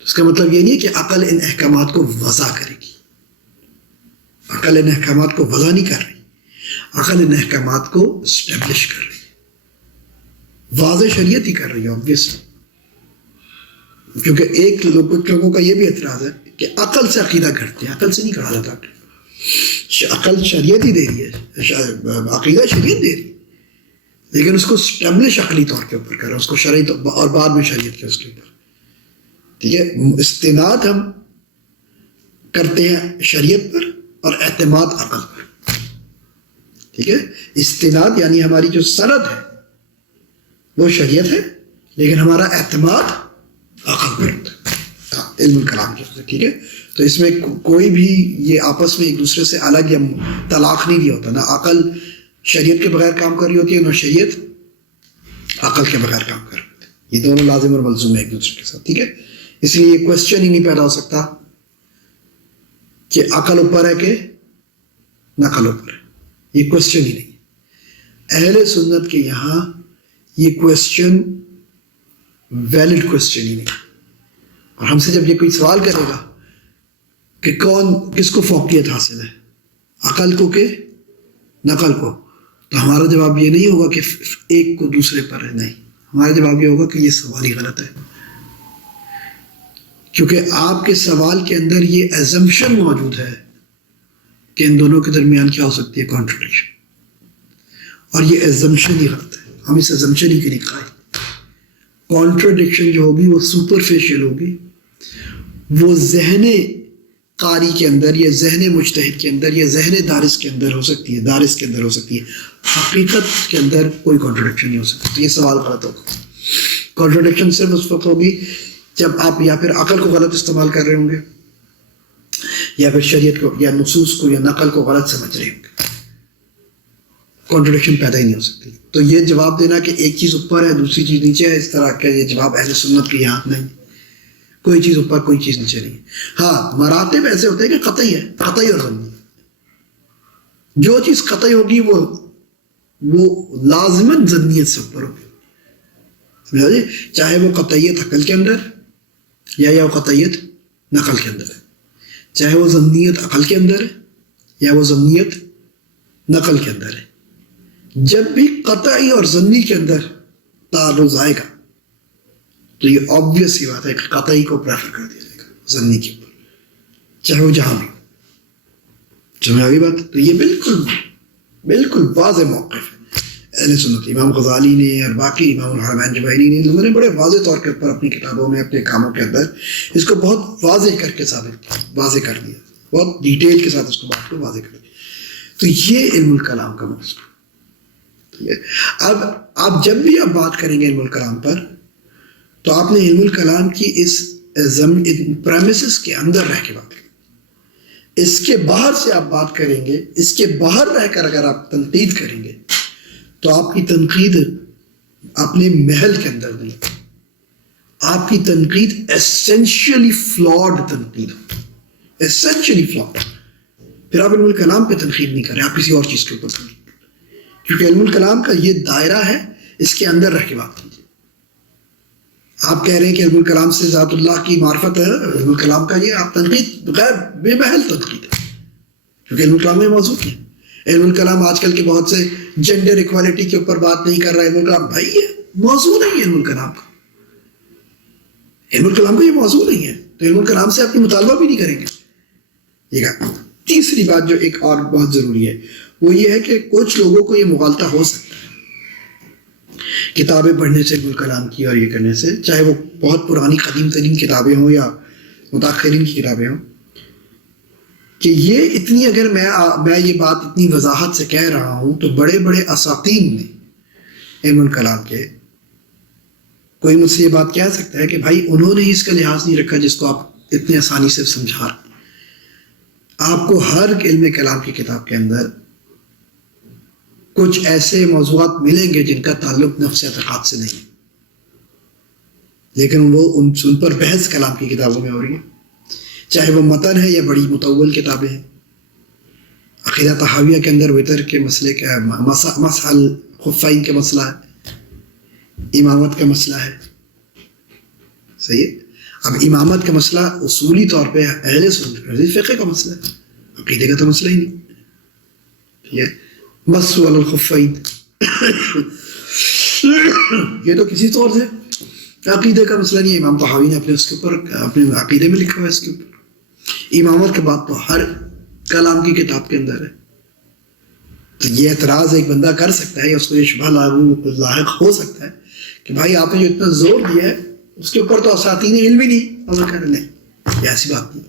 اس کا مطلب یہ نہیں ہے کہ عقل ان احکامات کو وضع کرے گی. عقل ان احکامات کو وضع نہیں کر رہی، عقل ان احکامات کو اسٹیبلش کر رہی ہے، واضح شریعت ہی کر رہی ہے obviously. کیونکہ کچھ لوگوں کا یہ بھی اعتراض ہے کہ عقل سے عقیدہ کرتے ہیں. عقل سے نہیں کہا جاتا، عقل شریعت ہی دے رہی ہے، عقیدہ شریعت دے رہی ہے، لیکن اس کو اسٹیبلش عقلی طور کے اوپر کریں، اس کو شرعی اور بعد میں شریعت کے اس کے اوپر. ٹھیک ہے. استناد ہم کرتے ہیں شریعت پر اور اعتماد عقل پر. ٹھیک ہے. استناد یعنی ہماری جو سند ہے وہ شریعت ہے لیکن ہمارا اعتماد عقل پر ہوتا ہے علم الکلام کے. ٹھیک ہے. تو اس میں کوئی بھی یہ آپس میں ایک دوسرے سے الگ یا طلاق نہیں دیا ہوتا. نہ عقل شریعت کے بغیر کام کر رہی ہوتی ہے نہ شریعت عقل کے بغیر کام کر رہی ہوتی ہے. یہ دونوں لازم اور ملزوم ہے ایک دوسرے کے ساتھ. ٹھیک ہے. اس لیے یہ کوشچن ہی نہیں پیدا ہو سکتا کہ عقل اوپر ہے کہ نقل اوپر ہے. یہ کوشچن ہی نہیں. اہل سنت کے یہاں یہ کوشچن ویلڈ کوشچن ہی نہیں. اور ہم سے جب یہ کوئی سوال کرے گا کہ کس کو فوقیت حاصل ہے, عقل کو کہ نقل کو, تو ہمارا جواب یہ نہیں ہوگا کہ ایک کو دوسرے پر ہے. نہیں, ہمارا جواب یہ ہوگا کہ یہ سوال ہی غلط ہے. کیونکہ آپ کے سوال کے اندر یہ ایزمپشن موجود ہے کہ ان دونوں کے درمیان کیا ہو سکتی ہے, کانٹرڈکشن. اور یہ ایزمپشن ہی غلط ہے. ہم اس ایزمپشن ہی کے لیے قائل. کانٹرڈکشن جو ہوگی وہ سپرفیشل ہوگی, وہ ذہن قاری کے اندر یا ذہن مجتہد کے اندر یا ذہن دارس کے اندر ہو سکتی ہے, دارس کے اندر ہو سکتی ہے. حقیقت کے اندر کوئی کانٹرڈکشن نہیں ہو سکتی. تو یہ سوال غلط ہوگا. کانٹرڈکشن صرف اس وقت ہوگی جب آپ یا پھر عقل کو غلط استعمال کر رہے ہوں گے یا پھر شریعت کو یا نصوص کو یا نقل کو غلط سمجھ رہے ہوں گے. کانٹرڈکشن پیدا ہی نہیں ہو سکتی. تو یہ جواب دینا کہ ایک چیز اوپر ہے دوسری چیز نیچے ہے, اس طرح کا یہ جواب اہل سنت کے یہاں نہیں. کوئی چیز اوپر کوئی چیز نیچے نہیں. ہاں, مراتب ایسے ہوتے ہیں کہ قطعی ہے, قطعی اور ظنی. جو چیز قطعی ہوگی وہ لازماً ظنیت سے اوپر ہوگی. چاہے وہ قطعیت عقل کے اندر یا وہ قطعیت نقل کے اندر ہے, چاہے وہ ظنیت عقل کے اندر ہے یا وہ ظنیت نقل کے اندر ہے. جب بھی قطعی اور ظنی کے اندر تعارض آئے گا تو یہ آبویس ہی بات ہے کہ قطعی کو پریفر کر دیا جائے گا ظنی کے اوپر, چاہے وہ جہاں بھی. سمجھا بات؟ تو یہ بالکل واضح موقف ہے اہل سنت. امام غزالی نے اور باقی امام الحرمین جوہری نے, انہوں نے بڑے واضح طور کے اوپر اپنی کتابوں میں اپنے کاموں کے اندر اس کو بہت واضح کر کے واضح کر دیا, بہت ڈیٹیل کے ساتھ اس کو بات کو واضح کر دیا. تو یہ علم الکلام کا مسئلہ. اب آپ جب بھی آپ بات کریں گے علم الکلام پر تو آپ نے علم الکلام کی اس پریمیسز کے اندر رہ کے بات کریں. اس کے باہر سے آپ بات کریں گے, اس کے باہر رہ کر اگر آپ تنقید کریں گے تو آپ کی تنقید اپنے محل کے اندر نہیں, آپ کی تنقید ایسنشلی فلاڈ تنقید, ایسنشلی فلاڈ. پھر آپ علم الکلام پہ تنقید نہیں کر رہے, آپ کسی اور چیز کے اوپر تنقید, کیونکہ علم الکلام کا یہ دائرہ ہے, اس کے اندر رہ کے بات کیجیے. آپ کہہ رہے ہیں کہ علم الکلام سے ذات اللہ کی معرفت ہے, علم الکلام کا یہ آپ تنقید غیر بے محل تنقید ہے, کیونکہ علم الکلام میں موضوع ہے. علم الکلام آج کل کے بہت سے جینڈر ایکوالٹی کے اوپر بات نہیں کر رہا ہے. علم الکلام بھائی یہ موضوع نہیں ہے, علم الکلام کا یہ موضوع نہیں ہے, تو علم الکلام سے آپ کی مطالبہ بھی نہیں کریں گے. یہ تیسری بات جو ایک اور بہت ضروری ہے وہ یہ ہے کہ کچھ لوگوں کو یہ مغالطہ ہو سکتا ہے کتابیں پڑھنے سے, علم الکلام کی اور یہ کرنے سے, چاہے وہ بہت پرانی قدیم ترین کتابیں ہوں یا متاخرین کی کتابیں ہوں, کہ یہ اتنی, اگر میں یہ بات اتنی وضاحت سے کہہ رہا ہوں تو بڑے بڑے اساطین نے علم الکلام کے, کوئی مجھ سے یہ بات کہہ سکتا ہے کہ بھائی انہوں نے اس کا لحاظ نہیں رکھا جس کو آپ اتنی آسانی سے سمجھا رہے ہیں. آپ کو ہر علم کلام کی کتاب کے اندر کچھ ایسے موضوعات ملیں گے جن کا تعلق نفس اعتقاد سے نہیں, لیکن وہ ان پر بحث کلام کی کتابوں میں ہو رہی ہے, چاہے وہ متن ہے یا بڑی مطول کتابیں ہیں. عقیدہ طحاویہ کے اندر وتر کے مسئلے کا, مسح الخفین کا مسئلہ ہے, امامت کا مسئلہ ہے. صحیح ہے. اب امامت کا مسئلہ اصولی طور پہ اہل سنت فقہ کا مسئلہ ہے, عقیدے کا تو مسئلہ ہی نہیں. ٹھیک ہے. مسح الخفین یہ تو کسی طور سے عقیدے کا مسئلہ نہیں ہے. امام طحاوی نے اس کے اوپر اپنے عقیدے میں لکھا ہوا ہے اس کے اوپر. امامت کے بعد تو ہر کلام کی کتاب کے اندر ہے. تو یہ اعتراض ایک بندہ کر سکتا ہے یا اس کو یہ شبہ لاحق ہو سکتا ہے کہ بھائی آپ نے جو اتنا زور دیا ہے اس کے اوپر تو اساتین علم ہی نہیں عمل کر لیں، یہ ایسی بات نہیں۔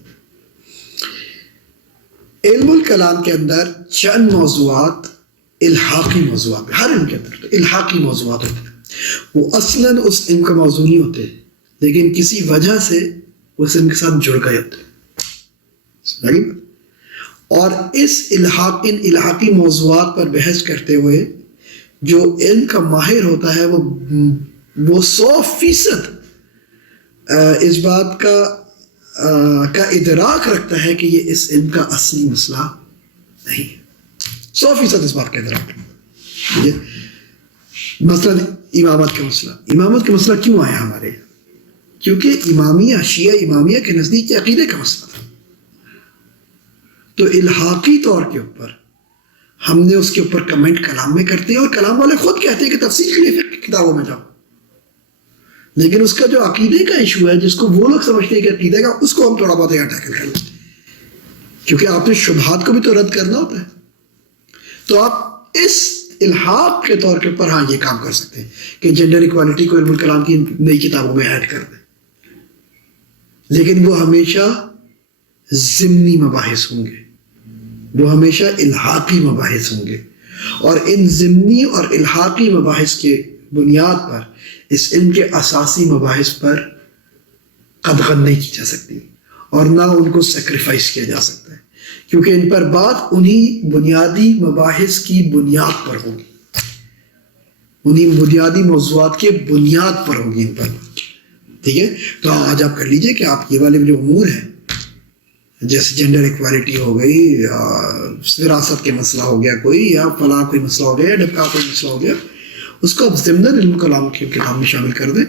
علم الکلام کے اندر چند موضوعات الحاقی موضوعات، ہر علم کے اندر تو الحاقی موضوعات ہوتے ہیں، وہ اصلاً اس علم کا موضوع نہیں ہوتے، لیکن کسی وجہ سے اس علم کے ساتھ جڑ گئے ہوتے ہیں۔ اور ان الحاقی موضوعات پر بحث کرتے ہوئے جو علم کا ماہر ہوتا ہے وہ 100% اس بات کا ادراک رکھتا ہے کہ یہ اس علم کا اصلی مسئلہ نہیں ہے، 100% اس بات کا ادراک رکھتا ہے۔ مثلا امامت کا مسئلہ کیوں آیا ہمارے یہاں؟ کیونکہ امامیہ، شیعہ امامیہ کے نزدیک یہ عقیدے کا مسئلہ تھا، تو الحاقی طور کے اوپر ہم نے اس کے اوپر کمنٹ کلام میں کرتے ہیں، اور کلام والے خود کہتے ہیں کہ تفسیر کے لیے فقہ کی کتابوں میں جاؤ، لیکن اس کا جو عقیدے کا ایشو ہے جس کو وہ لوگ سمجھتے ہیں کہ عقیدے کا، اس کو ہم تھوڑا بہت یہاں ٹیکل کر لیں، کیونکہ آپ نے شبہات کو بھی تو رد کرنا ہوتا ہے۔ تو آپ اس الحاق کے طور کے اوپر ہاں یہ کام کر سکتے ہیں کہ جنڈر ایکوالٹی کو علم الکلام کی نئی کتابوں میں ایڈ کر دیں، لیکن وہ ہمیشہ ضمنی مباحث ہوں گے، وہ ہمیشہ الحاقی مباحث ہوں گے، اور ان ضمنی اور الحاقی مباحث کے بنیاد پر اس علم کے اساسی مباحث پر قدغن نہیں کی جا سکتی، اور نہ ان کو سیکریفائس کیا جا سکتا ہے، کیونکہ ان پر بات انہی بنیادی مباحث کی بنیاد پر ہوگی، انہی بنیادی موضوعات کے بنیاد پر ہوگی ان پر۔ ٹھیک ہے، تو آج آپ کر لیجئے کہ آپ یہ والے جو امور ہیں، جیسے جنڈر ایکوالٹی ہو گئی، وراثت کے مسئلہ ہو گیا کوئی، یا فلاں کوئی مسئلہ ہو گیا، یا ڈبکا کوئی مسئلہ ہو گیا، اس کو آپ ضمن علم کلام کے کتاب میں شامل کر دیں،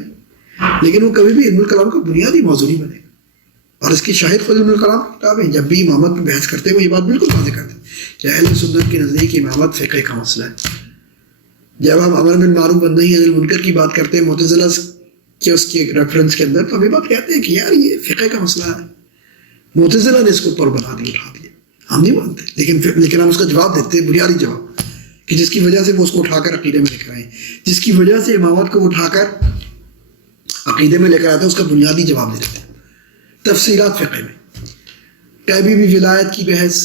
لیکن وہ کبھی بھی علم الکلام کا بنیادی موضوع نہیں بنے گا۔ اور اس کی شاہد خود علم الکلام کی کتاب ہے، جب بھی امامت پہ بحث کرتے ہوئے یہ بات بالکل واضح کرتے ہیں کہ اہل سنت کے نزدیک امامت فقہ کا مسئلہ ہے۔ جب ہم امر بالمعروف والنہی عن المنکر کی بات کرتے ہیں معتزلہ کے اس کی ریفرنس کے اندر، تو ہم یہ بات کہتے ہیں کہ یار یہ فقہ کا مسئلہ ہے، معتزلہ نے اس کو اوپر بنا دیا، اٹھا دیا، ہم نہیں مانتے، لیکن ہم اس کا جواب دیتے ہیں، بنیادی جواب، کہ جس کی وجہ سے وہ اس کو اٹھا کر عقیدے میں لے کر آئے، جس کی وجہ سے امامت کو اٹھا کر عقیدے میں لے کر آتے ہیں، اس کا بنیادی جواب دے دیتے ہیں۔ تفصیلات فقہ میں کبھی بھی ولایت کی بحث،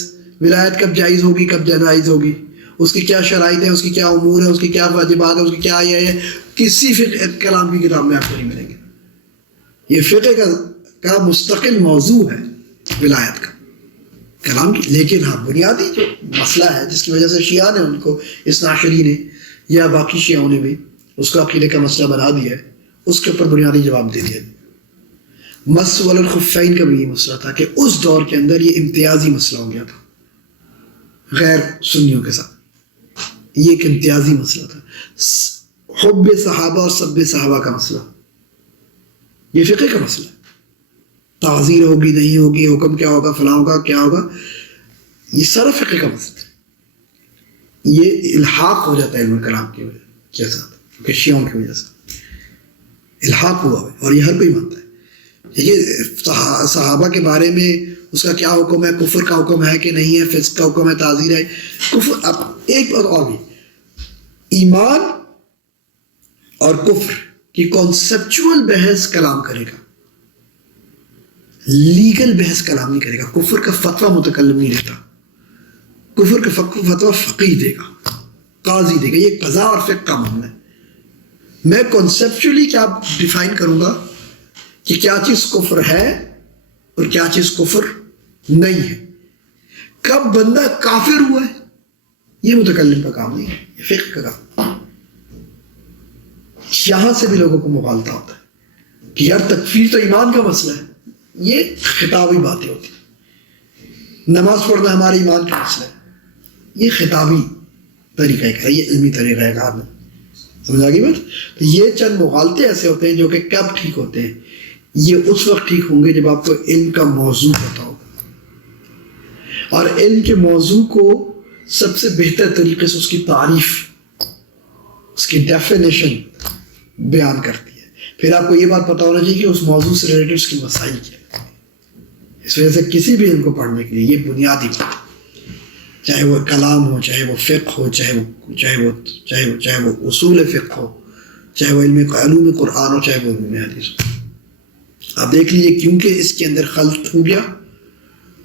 ولایت کب جائز ہوگی کب جائز ہوگی، اس کی کیا شرائط ہیں، اس کی کیا امور ہے، اس کی کیا واجبات ہے، اس کی کیا یہ ہے، کسی فقہ کلام کی کتاب میں آپ کو نہیں ملیں گے۔ یہ فقہ کا مستقل موضوع ہے ولایت کا کلام کی، لیکن ہاں بنیادی جو مسئلہ ہے جس کی وجہ سے شیعہ نے ان کو، اثنا عشری نے یا باقی شیعوں نے بھی اس کو عقیدے کا مسئلہ بنا دیا ہے، اس کے اوپر بنیادی جواب دے دیا۔ مس ولی الخفین کا بھی یہ مسئلہ تھا کہ اس دور کے اندر یہ امتیازی مسئلہ ہو گیا تھا غیر سنیوں کے ساتھ، یہ ایک امتیازی مسئلہ تھا۔ حب صحابہ اور سب صحابہ کا مسئلہ، یہ فقہ کا مسئلہ ہے، تعزیر ہوگی نہیں ہوگی، حکم کیا ہوگا، فلاں ہوگا کیا ہوگا، یہ سارا فقہ کا مسئلہ ہے۔ یہ الحاق ہو جاتا ہے علم کلام کی وجہ سے، کیونکہ شیعوں کی وجہ سے الحاق ہوا ہے، اور یہ ہر کوئی مانتا ہے۔ یہ صحابہ کے بارے میں اس کا کیا حکم ہے، کفر کا حکم ہے کہ نہیں ہے، فسق کا حکم ہے، تعزیر ہے، کفر۔ اب ایک بات اور بھی، ایمان اور کفر کی کانسیپچول بحث کلام کرے گا، لیگل بحث کلام نہیں کرے گا۔ کفر کا فتویٰ متکلم نہیں دیتا، کفر کا فتویٰ فقیہ دے گا، قاضی دے گا، یہ قضاء اور فقہ کا معاملہ ہے۔ میں کانسیپچولی کیا ڈیفائن کروں گا کہ کیا چیز کفر ہے اور کیا چیز کفر نہیں ہے، کب بندہ کافر ہوا ہے، یہ متکلم کا کام نہیں ہے، یہ فقہ کا کام۔ یہاں سے بھی لوگوں کو مغالطہ ہوتا ہے کہ یار تکفیر تو ایمان کا مسئلہ ہے، یہ خطابی باتیں ہوتی ہیں۔ نماز پڑھنا ہمارے ایمان کا مسئلہ ہے، یہ خطابی طریقہ کار، یہ علمی طریقہ کار نہیں، سمجھا گئی بات؟ تو یہ چند مغالطے ایسے ہوتے ہیں جو کہ کب ٹھیک ہوتے ہیں، یہ اس وقت ٹھیک ہوں گے جب آپ کو علم کا موضوع پتا ہوگا، اور علم کے موضوع کو سب سے بہتر طریقے سے اس کی تعریف، اس کی ڈیفینیشن بیان کرتی ہے۔ پھر آپ کو یہ بات پتا ہونا چاہیے کہ اس موضوع سے ریلیٹڈ اس کی مسائل کیا ہے۔ اس وجہ سے کسی بھی علم کو پڑھنے کے لیے یہ بنیادی بات، چاہے وہ کلام ہو، چاہے وہ فقہ ہو، چاہے وہ اصول فقہ ہو، چاہے وہ علوم قرآن ہو، چاہے وہ علوم حدیث ہو، آپ دیکھ لیجیے کیونکہ اس کے اندر خلط ہو گیا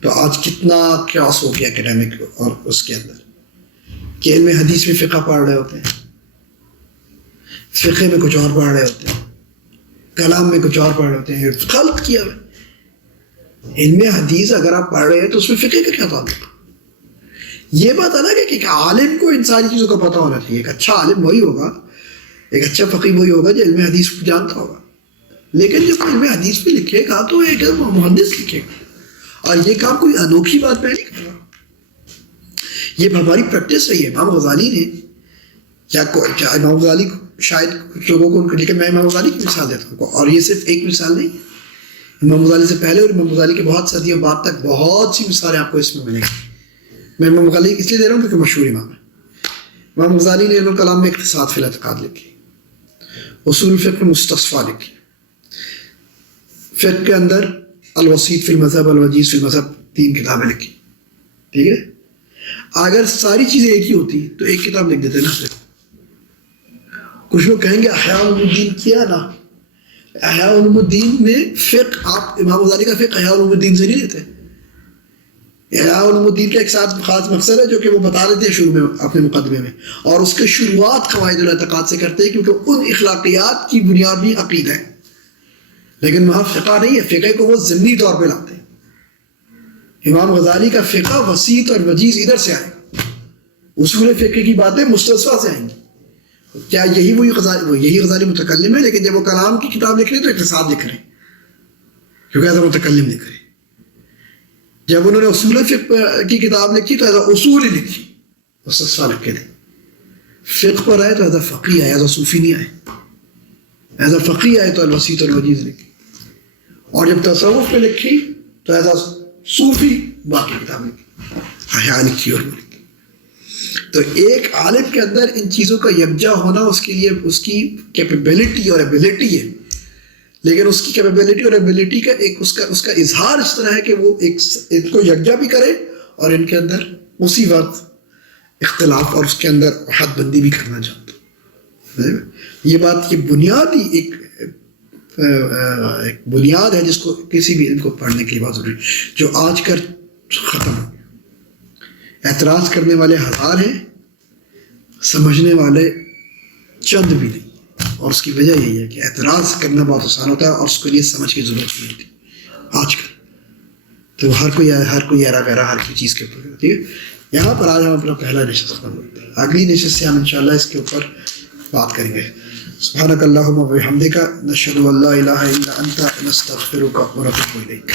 تو آج کتنا کیاس ہو گیا اکیڈمک اور اس کے اندر کہ علم حدیث میں فقہ پڑھ رہے ہوتے ہیں، فقہ میں کچھ اور پڑھ رہے ہوتے ہیں، کلام میں کچھ اور پڑھ رہے ہوتے ہیں، خلط کیا ہے۔ علم حدیث اگر آپ پڑھ رہے ہیں تو اس میں فقہ کا کیا تعلق؟ یہ بات الگ ہے کہ ایک عالم کو ان ساری چیزوں کا پتہ ہونا چاہیے۔ ایک اچھا عالم وہی ہوگا، ایک اچھا فقیہ وہی ہوگا جو علم حدیث کو جانتا ہوگا، لیکن جب علم حدیث پہ لکھے گا تو ایک محدث لکھے گا، اور یہ کام کوئی انوکھی بات میں نہیں کر رہا، یہ ہماری پریکٹس رہی ہے۔ امام غزالی نے کیا امام غزالی شاید کچھ لوگوں کو، لیکن میں امام غزالی کی مثال دیتا ہوں، اور یہ صرف ایک مثال نہیں، امام غزالی سے پہلے اور امام غزالی کے بہت صدیوں بعد تک بہت سی مثالیں آپ کو اس میں ملیں گی۔ میں امام غزالی اس لیے دے رہا ہوں کیونکہ مشہور امام ہے۔ امام غزالی نے علم الکلام میں اقتصاد فی الاعتقاد لکھی، اصول فقہ مستصفیٰ لکھی، فقہ کے اندر الوسیط فی المذہب، الوجیز فی المذہب، 3 کتابیں لکھی، ٹھیک ہے۔ اگر ساری چیزیں ایک ہی ہوتی تو ایک کتاب لکھ دیتے نا۔ کچھ لوگ کہیں گے احیاء علوم الدین کیا نا، احیاء علوم الدین میں فقہ، آپ امام غزالی کا فقہ احیاء علوم الدین سے نہیں لیتے۔ احیاء علوم الدین کا ایک ساتھ خاص مقصد ہے جو کہ وہ بتا دیتے ہیں شروع میں اپنے مقدمے میں، اور اس کے شروعات قواعد الاعتقاد سے کرتے ہیں کیونکہ ان اخلاقیات کی بنیاد بھی عقیدہ ہے، لیکن وہاں فقہ نہیں ہے، فقہ کو وہ ضمنی طور پہ لاتے ہیں۔ امام غزالی کا فقہ وسیط اور وجیز ادھر سے آئے گا، اصول فقہ کی باتیں مستصفیٰ سے آئیں گی۔ کیا یہی غزالی متکلم ہے، لیکن جب وہ کلام کی کتاب لکھ رہے ہیں تو اقتصاد لکھ رہے ہیں کیونکہ ایسا متکلم لکھ رہے ہیں۔ جب انہوں نے اصول فقہ کی کتاب لکھی تو ایسا اصول ہی لکھی، مستصفیٰ لکھ کے تھے۔ فقہ پر آئے تو ایسا فقیہ آئے، ایسا صوفی نہیں آئے، ایسا فقیہ آئے تو الوسیط الوجیز لکھی، اور جب تصوف پہ لکھی تو ایسا صوفی باقی کتاب لکھی، احیاء لکھی اور وہ لکھی۔ تو ایک عالم کے اندر ان چیزوں کا یکجا ہونا اس کے لیے اس کی کیپیبلٹی اور ایبلٹی ہے، لیکن اس کی کیپیبلٹی اور ایبلٹی کا ایک اس کا اظہار اس طرح ہے کہ وہ ایک کو یکجا بھی کرے اور ان کے اندر اسی وقت اختلاف اور اس کے اندر حد بندی بھی کرنا چاہتا۔ یہ بات، یہ بنیادی ایک بنیاد ہے جس کو کسی بھی علم کو پڑھنے کے لیے بہت ضروری، جو آج کل ختم ہو گیا۔ اعتراض کرنے والے ہزار ہیں، سمجھنے والے چند بھی نہیں، اور اس کی وجہ یہی ہے کہ اعتراض کرنا بہت آسان ہوتا ہے اور اس کے لیے سمجھ کی ضرورت نہیں ہوتی آج کل۔ تو ہر کوئی ایرا غیرہ ہر کی چیز کے اوپر ہوتی ہے۔ یہاں پر آج ہم اپنا پہلا نشست ختم کرتے ہیں، اگلی نشست سے ہم انشاءاللہ اس کے اوپر بات کریں گے۔ سبحانک اللہم و بحمدک، نشہد ان لا الہ الا انت، نستغفرک و نتوب الیک۔